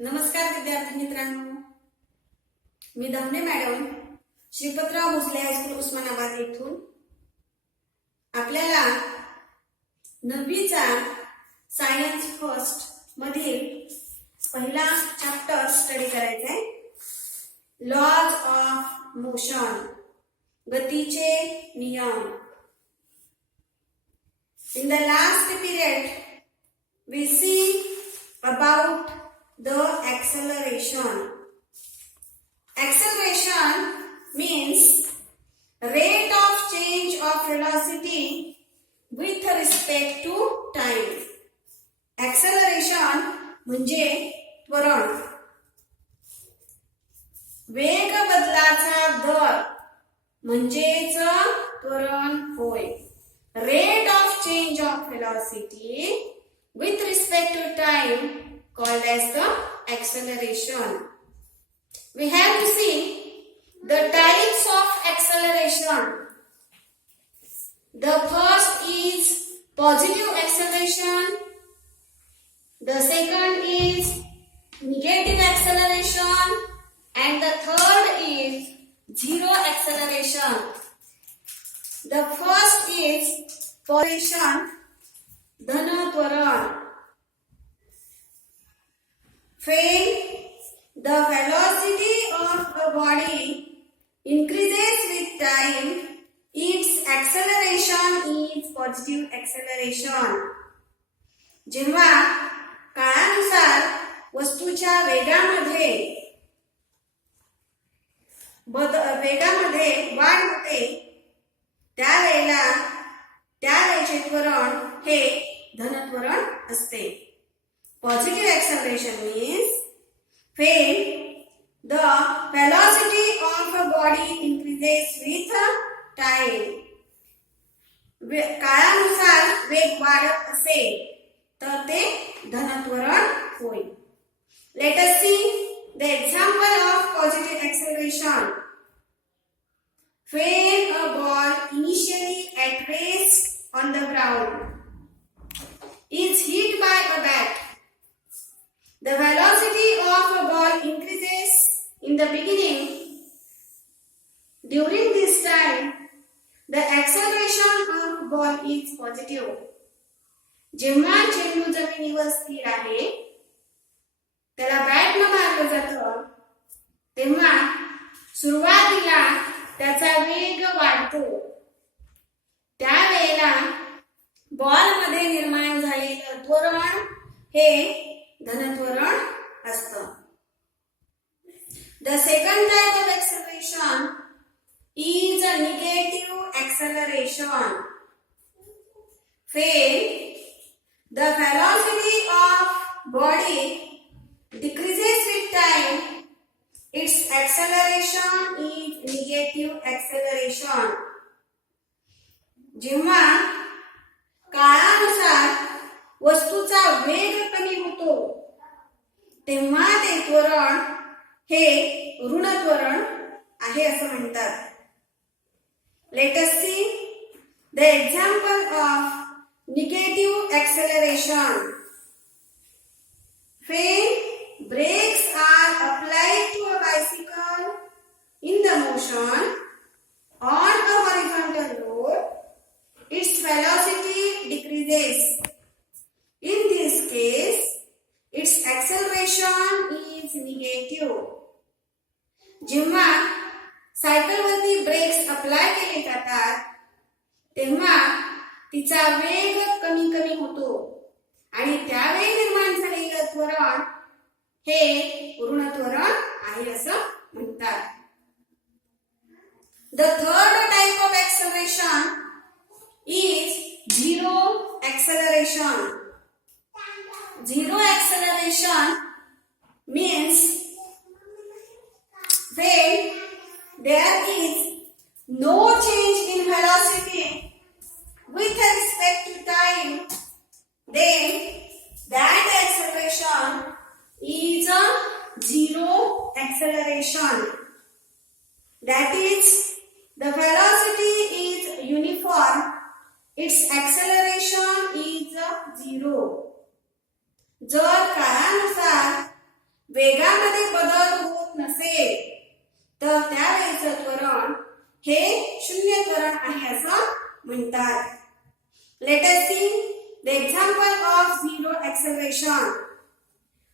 नमस्कार विद्यार्थी मित्रांनो, मी धावणे मॅडम श्रीपतराव भोसले हायस्कूल उस्मानाबाद येथून आपल्याला 9वीचा सायन्स फर्स्ट मधील पहिला चॅप्टर स्टडी करायचा आहे. लॉज ऑफ मोशन, गतीचे नियम. In the last period we see about the acceleration. Acceleration means rate of change of velocity with respect to time. Acceleration म्हणजे त्वरण, वेग बदलाचा दर म्हणजेच त्वरण होय. Rate of change of velocity with respect to time called as the acceleration. We have to see the types of acceleration. The first is positive acceleration. The second is negative acceleration. And the third is zero acceleration. The first is position, धन त्वरण. When the velocity of a body increases with time, its acceleration is positive acceleration. जेव्हा काळानुसार वस्तूच्या वेगामध्ये वाढ होते त्यावेळेचे त्वरण हे धनत्वरण असते. Positive acceleration means when the velocity of a body increases with time. काळानुसार वेग वाढत असेल तर ते धनत्वरण होईल. Let us see the example of positive acceleration. When a ball initially at rest on the ground is hit by a bat, the velocity of a ball increases in the beginning. During this time, the acceleration of ball is positive. जेव्हा चेंडू जमिनीवर स्थिर आहे, त्याला बॅटने मारलं जातं, तेव्हा सुरुवातीला त्याचा वेग वाढतो. त्यावेळेला बॉल मध्ये निर्माण झालेलं त्वरण हे धनत्वरण असतं. The second type of acceleration is a negative acceleration. When the velocity of body decreases with time, its acceleration is negative acceleration. जेव्हा काळानुसार वस्तूचा वेग कमी होतो तेव्हा ते त्वरण हे ऋण त्वरण आहे असं म्हणतात. Let us see the example of negative acceleration. When brakes are applied to a bicycle in the motion on a horizontal road, its velocity decreases. In this case, its acceleration is negative. जेव्हा सायकलवरती breaks apply केले जातात तेव्हा तिचा वेग कमी होतो आणि त्यावेळी निर्माण झालेलं त्वरण हे ऋण त्वरण आहे असं म्हणतात. The third type of acceleration is zero acceleration. Zero acceleration means when there is no change in velocity with respect to time, then that acceleration is a zero acceleration. That is, the velocity is uniform, its acceleration is zero. जर काळानुसार वेगामध्ये बदल होत नसेल तर त्यावेळेचं त्वरण हे शून्य त्वरण आहे असं म्हणतात. Let us see the example of zero acceleration.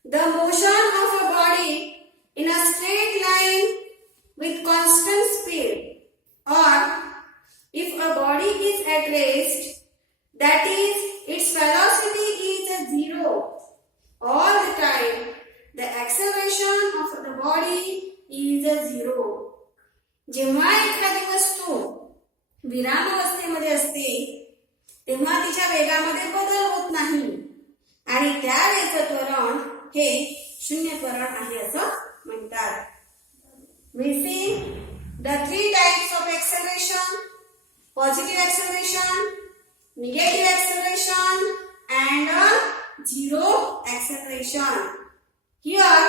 The motion of a body in a straight line with constant speed, or if a body is at rest, that is, its velocity is zero all the time, the acceleration of the body is zero. जेव्हा एखादी वस्तू विरामावस्थेमध्ये असते तेव्हा तिच्या वेगामध्ये बदल होत नाही आणि त्यावेळेचं त्वरण हे शून्य त्वरण आहे असं म्हणतात. We see the three types of acceleration: positive acceleration, negative acceleration, and zero acceleration. Here,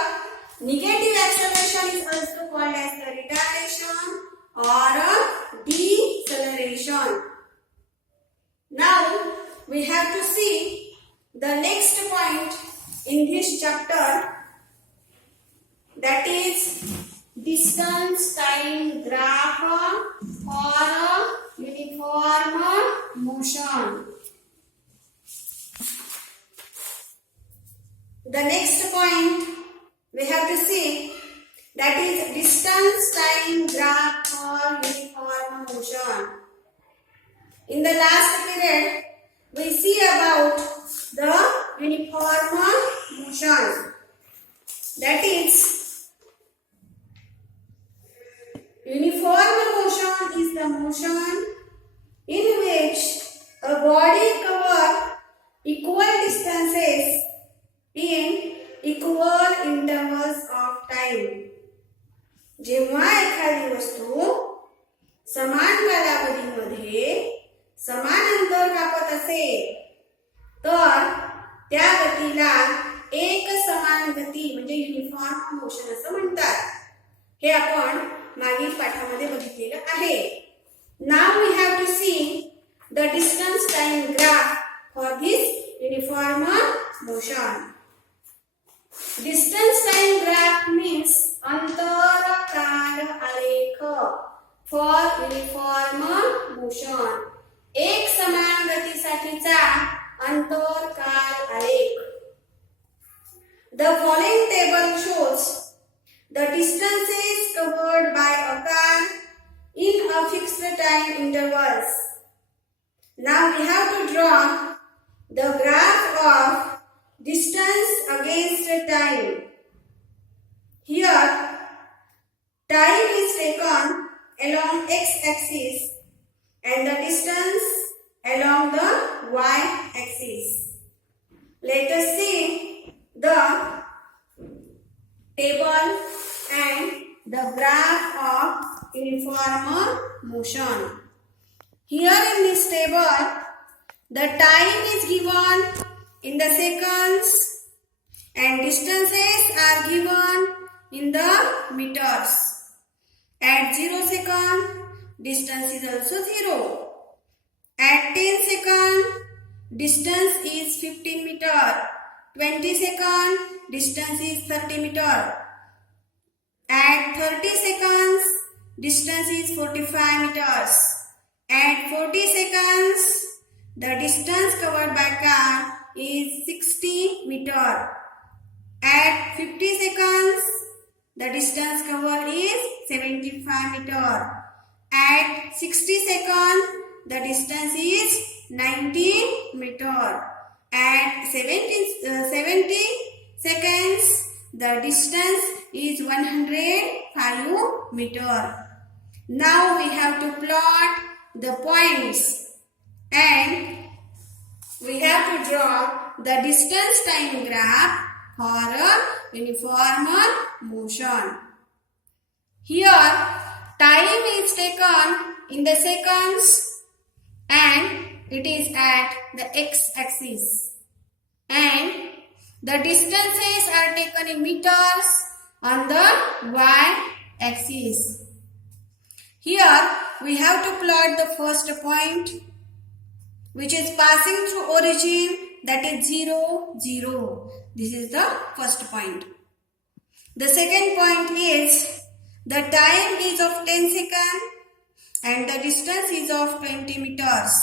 negative acceleration is also called as the retardation or deceleration. Now, we have to see the next point in this chapter, that is distance time graph for uniform motion. The next point we have to see, that is distance time graph for uniform motion. In the last period, we see about the uniform motion. That is, uniform motion is the motion in which a body covers equal distances in equal intervals of time. जेव्हा एखादी वस्तू समान कालावधीमध्ये समान अंतर कापत असेल तर त्या गतीला एक समान गती म्हणजे युनिफॉर्म मोशन असं म्हणतात. हे आपण मागील पाठामध्ये बघितलेलं आहे. Now we have to see the distance time graph for this uniform motion. Distance time graph means अंतर काल आलेख फॉर युनिफॉर्म मोशन. एक समान गतीसाठीचा अंतर काल आलेख. The following table shows the distances covered by a car in a fixed time intervals. Now we have to draw the graph of distance against time. Here, time is taken along x-axis and the distance along the y-axis. Let us see the table and the graph of uniform motion. Here in this table, the time is given in the seconds and distances are given in the meters. At 0 second, distance is also 0. At 10 second, distance is 15 meter. 20 second, distance is 30 meter. At 30 seconds, distance is 45 meters. At 40 seconds, the distance covered by car is 60 meter. At 50 seconds, the distance covered is 75 meter. At 60 seconds, the distance is 90 meter. At 70 seconds, the distance is 105 meter. Now we have to plot the points and we have to draw the distance time graph for a uniform motion. Here, time is taken in the seconds and it is at the x-axis, and the distances are taken in meters on the y-axis. Here we have to plot the first point which is passing through origin, that is 0, 0. This is the first point. The second point is the time is of 10 seconds and the distance is of 20 meters.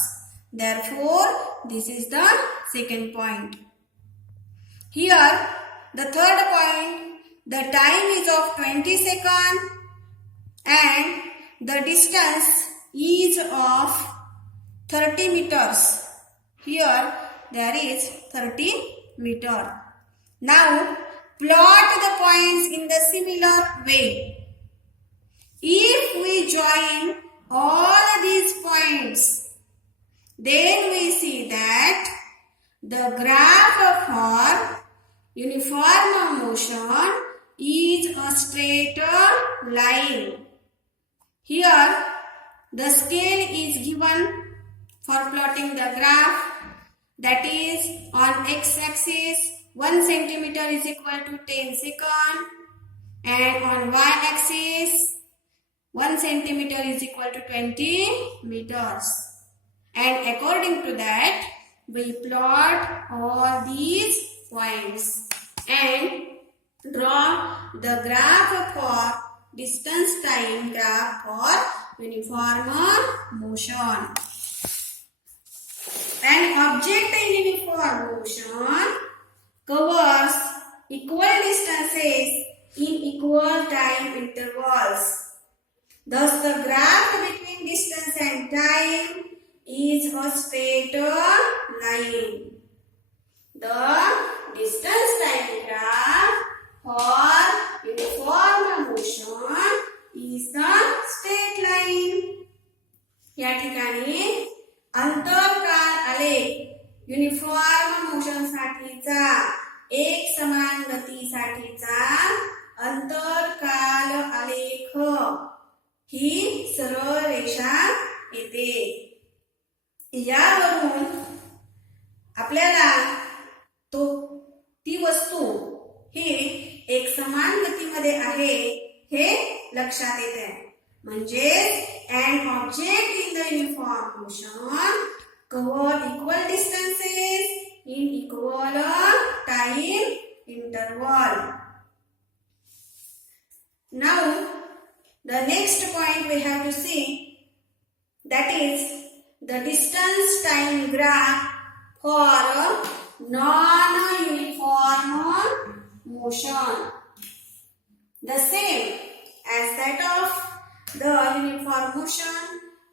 Therefore, this is the second point. Here, the third point, the time is of 20 seconds and the distance is of 30 meters. Here, there is 30 meter. Now, plot the points in the similar way. If we join all these points, then we see that the graph for uniform motion is a straight line. Here, the scale is given for plotting the graph, that is on x-axis 1 centimeter is equal to 10 seconds and on y-axis 1 centimeter is equal to 20 meters. And according to that, we plot all these points and draw the graph for distance time graph for uniform motion. An object in uniform motion covers equal distances in equal time intervals. Thus, the graph between distance and time is a straight line. The distance time graph for uniform motion is the straight line. या ठिकाणी अंतरकाल आलेख uniform motion साठीचा एक समान गतीसाठीचा अंतरकाल आलेख ही सरळ रेषा येते. यावरून आपल्याला ती वस्तू ही एक समान गतीमध्ये आहे हे लक्षात येते. म्हणजे an object in the uniform motion cover equal distances in equal time interval. Now, the next point we have to see, that is the distance time graph for non-uniform motion. The same as that of the uniform motion,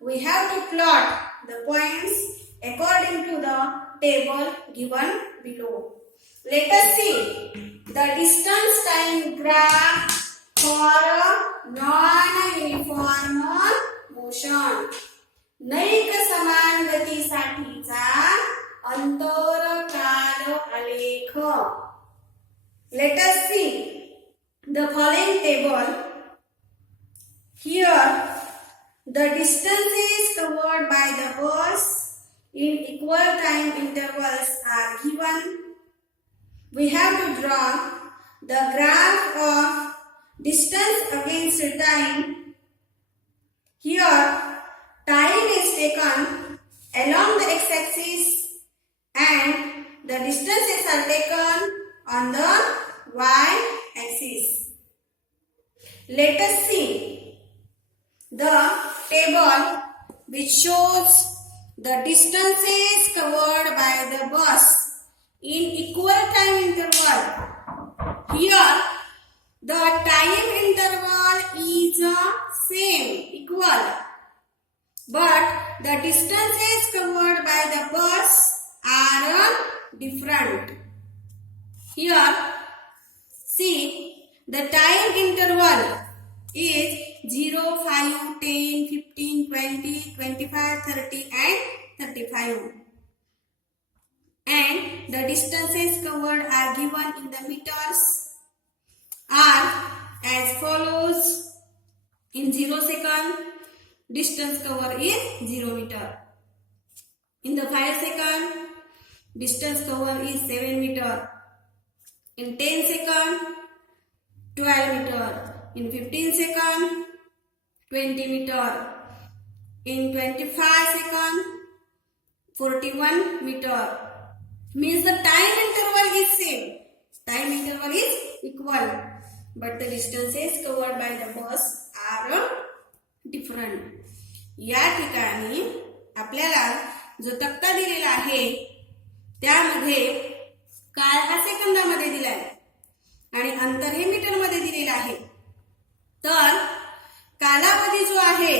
we have to plot the points according to the table given below. Let us see the distance time graph for non-uniform motion. नैक समान गतीसाठीचा अंतरकाल आलेख. Let us see the following table. Here, the distances covered by the bus in equal time intervals are given. We have to draw the graph of distance against time. Here, time is taken along the x-axis and the distances are taken on the y-axis. Let us see the table which shows the distances covered by the bus in equal time interval. Here, the time interval is same, equal, but the distances covered by the bus are different. Here, see, the time interval is 0, 5, 10, 15, 20, 25, 30 and 35. And the distances covered are given in the meters are as follows. In 0 second, distance cover is 0 meter. In the 5 second, distance cover is 7 meter. In 10 second, 12 meter. In 15 second, 20 meter. In 25 second, 41 meter. Means the time interval is same. Time interval is equal. but the distances covered by the bus are different. या ठिकाणी आपल्याला जो तक्ता दिलेला आहे त्यामध्ये काळ हा सेकंदामध्ये दिला आहे आणि अंतर हे मीटर मध्ये दिलेलं आहे. तर कालावधी जो आहे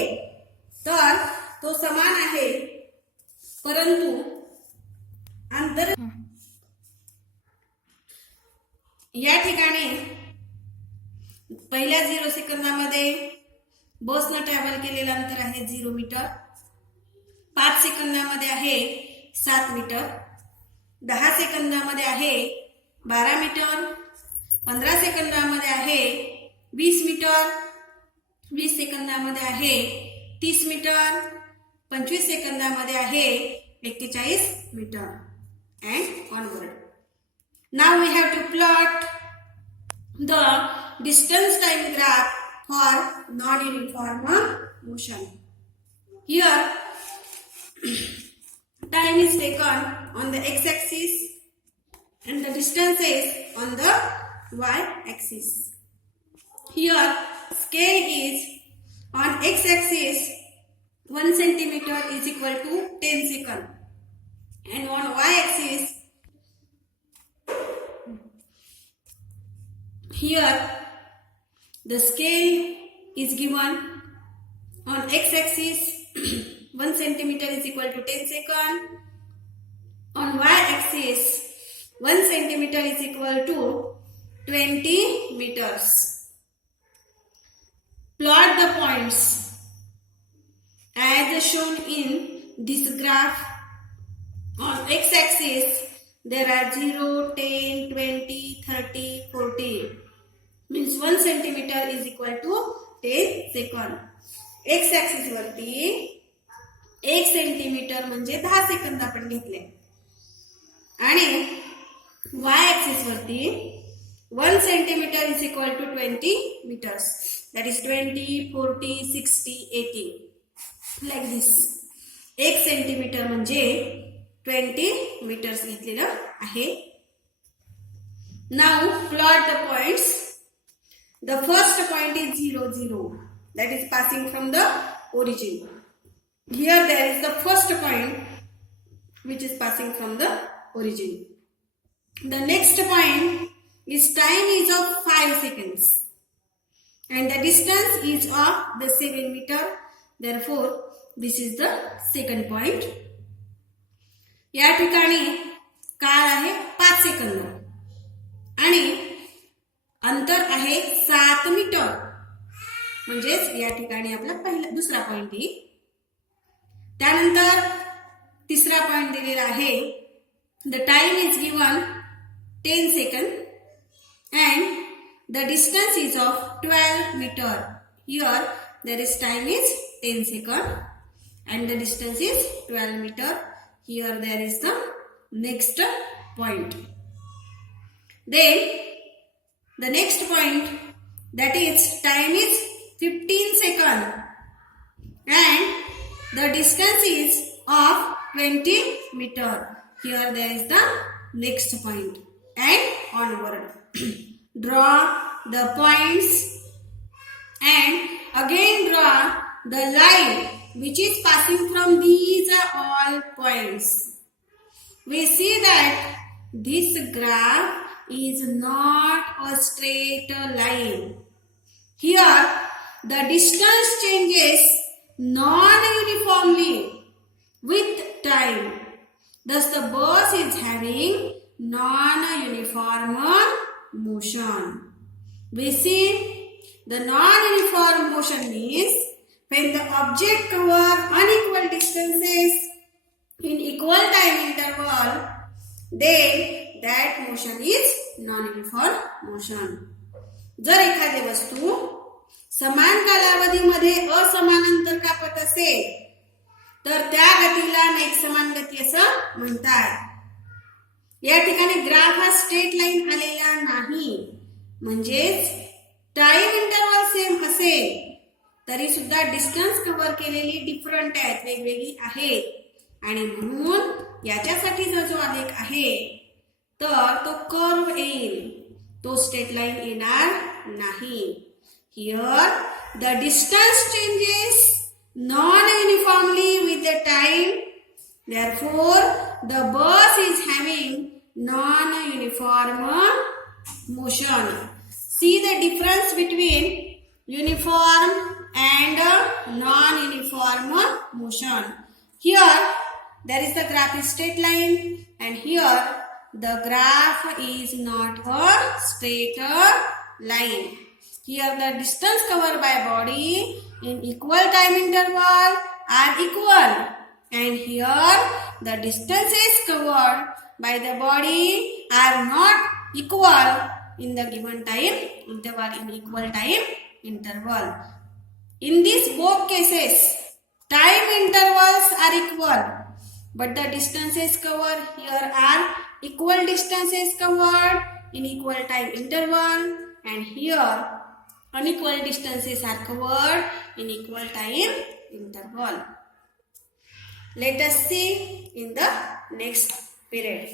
तर तो समान आहे, परंतु अंतर या ठिकाणी पहिल्या 0 सेकंदामध्ये बसनं ट्रॅव्हल केलेलं अंतर आहे 0 मीटर, 5 सेकंदामध्ये आहे 7 मीटर, 10 सेकंदामध्ये आहे 12 मीटर, 15 सेकंदामध्ये आहे 20 मीटर, 20 सेकंदामध्ये आहे 30 मीटर, 25 सेकंदामध्ये आहे 41 metre and onward. Now we have to plot the distance time graph for non-uniform motion. Here time is taken on the x-axis and the distance is on the y-axis. Here scale is on x-axis 1 centimeter is equal to 10 seconds and on y-axis here the scale is given on x-axis 1 centimeter is equal to 10 seconds, on y-axis 1 centimeter is equal to 20 meters. Plot the points as shown in this graph. On x-axis there are 0, 10, 20, 30, 40. Means 1 centimeter is equal to 10 second. x-axis वरती 1 centimetre म्हणजे 10 second आपण घेतले आणि y-axis वरती 1 centimeter is equal to 20 meters. That is 20, 40, 60, 80. Like this. 1 centimetre म्हणजे 20 meters घेतलेलं आहे. Now plot the points. The first point is 0, 0. That is passing from the origin. Here there is the first point which is passing from the origin. The next point is time is of 5 seconds. And the distance is of the 7 meter. Therefore, this is the second point. या ठिकाणी काळ आहे 5 second आणि अंतर आहे 7 metre. म्हणजेच या ठिकाणी आपला दुसरा पॉइंट येईल. त्यानंतर तिसरा पॉइंट दिलेला आहे. The time is given 10 second and the distance is of 12 meter. Here there is time is 10 second and the distance is 12 meter. Here there is the next point. Then the next point, that is time is 15 second and the distance is of 20 meter. Here there is the next point and onward. Draw the points and again draw the line which is passing from these all points. We see that this graph is not a straight line. Here the distance changes non-uniformly with time. Thus the bus is having non-uniform motion. We see the non-uniform motion means when the object covers unequal distances in equal time interval, then that motion is non-uniform motion. जर एखादी वस्तू समान कालावधीमध्ये असमान अंतर कापत असेल तर त्या गतीला एकसमान गती असं म्हणतात. या ठिकाणी ग्राफ हा स्ट्रेट लाईन आलेला नाही. म्हणजेच टाइम इंटरवल सेम असेल तरी सुद्धा डिस्टन्स कव्हर केलेली डिफरंट आहेत, वेगवेगळी आहेत आणि म्हणून याच्यासाठी जो आलेख आहे तर तो कर्व येईल, तो स्ट्रेट लाईन येणार नाही. Here the distance changes non-uniformly with the time. Therefore, the bus is having non-uniform motion. See the difference between uniform and non-uniform motion. Here there is the graph is straight line, and here the graph is not a straight line. Here the distance covered by body in equal time interval are equal, and here the distances covered by the body are not equal in the given time interval, in equal time interval. In these both cases, time intervals are equal, but the distances covered here are equal distances covered in equal time interval, and here unequal distances are covered in equal time interval. Let us see in the next period.